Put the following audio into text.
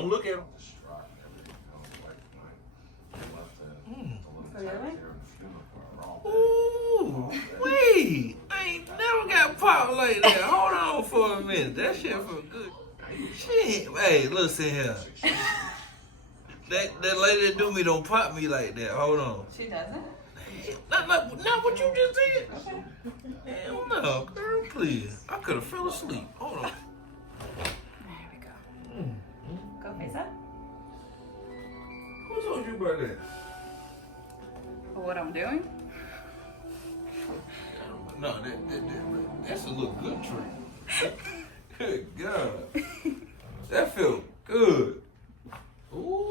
Don't look at them. Ooh, wait. I ain't never got popped like that. Hold on for a minute. That shit feel good. Shit. Hey, listen here. That lady that do me don't pop me like that. Hold on. She doesn't? Not what you just did. Okay. Hell no, girl, please. I could have fell asleep. Hold on. There we go. Go face up. Who told you about that? For what I'm doing? No, that's a little good trick. Good God. That felt good. Ooh.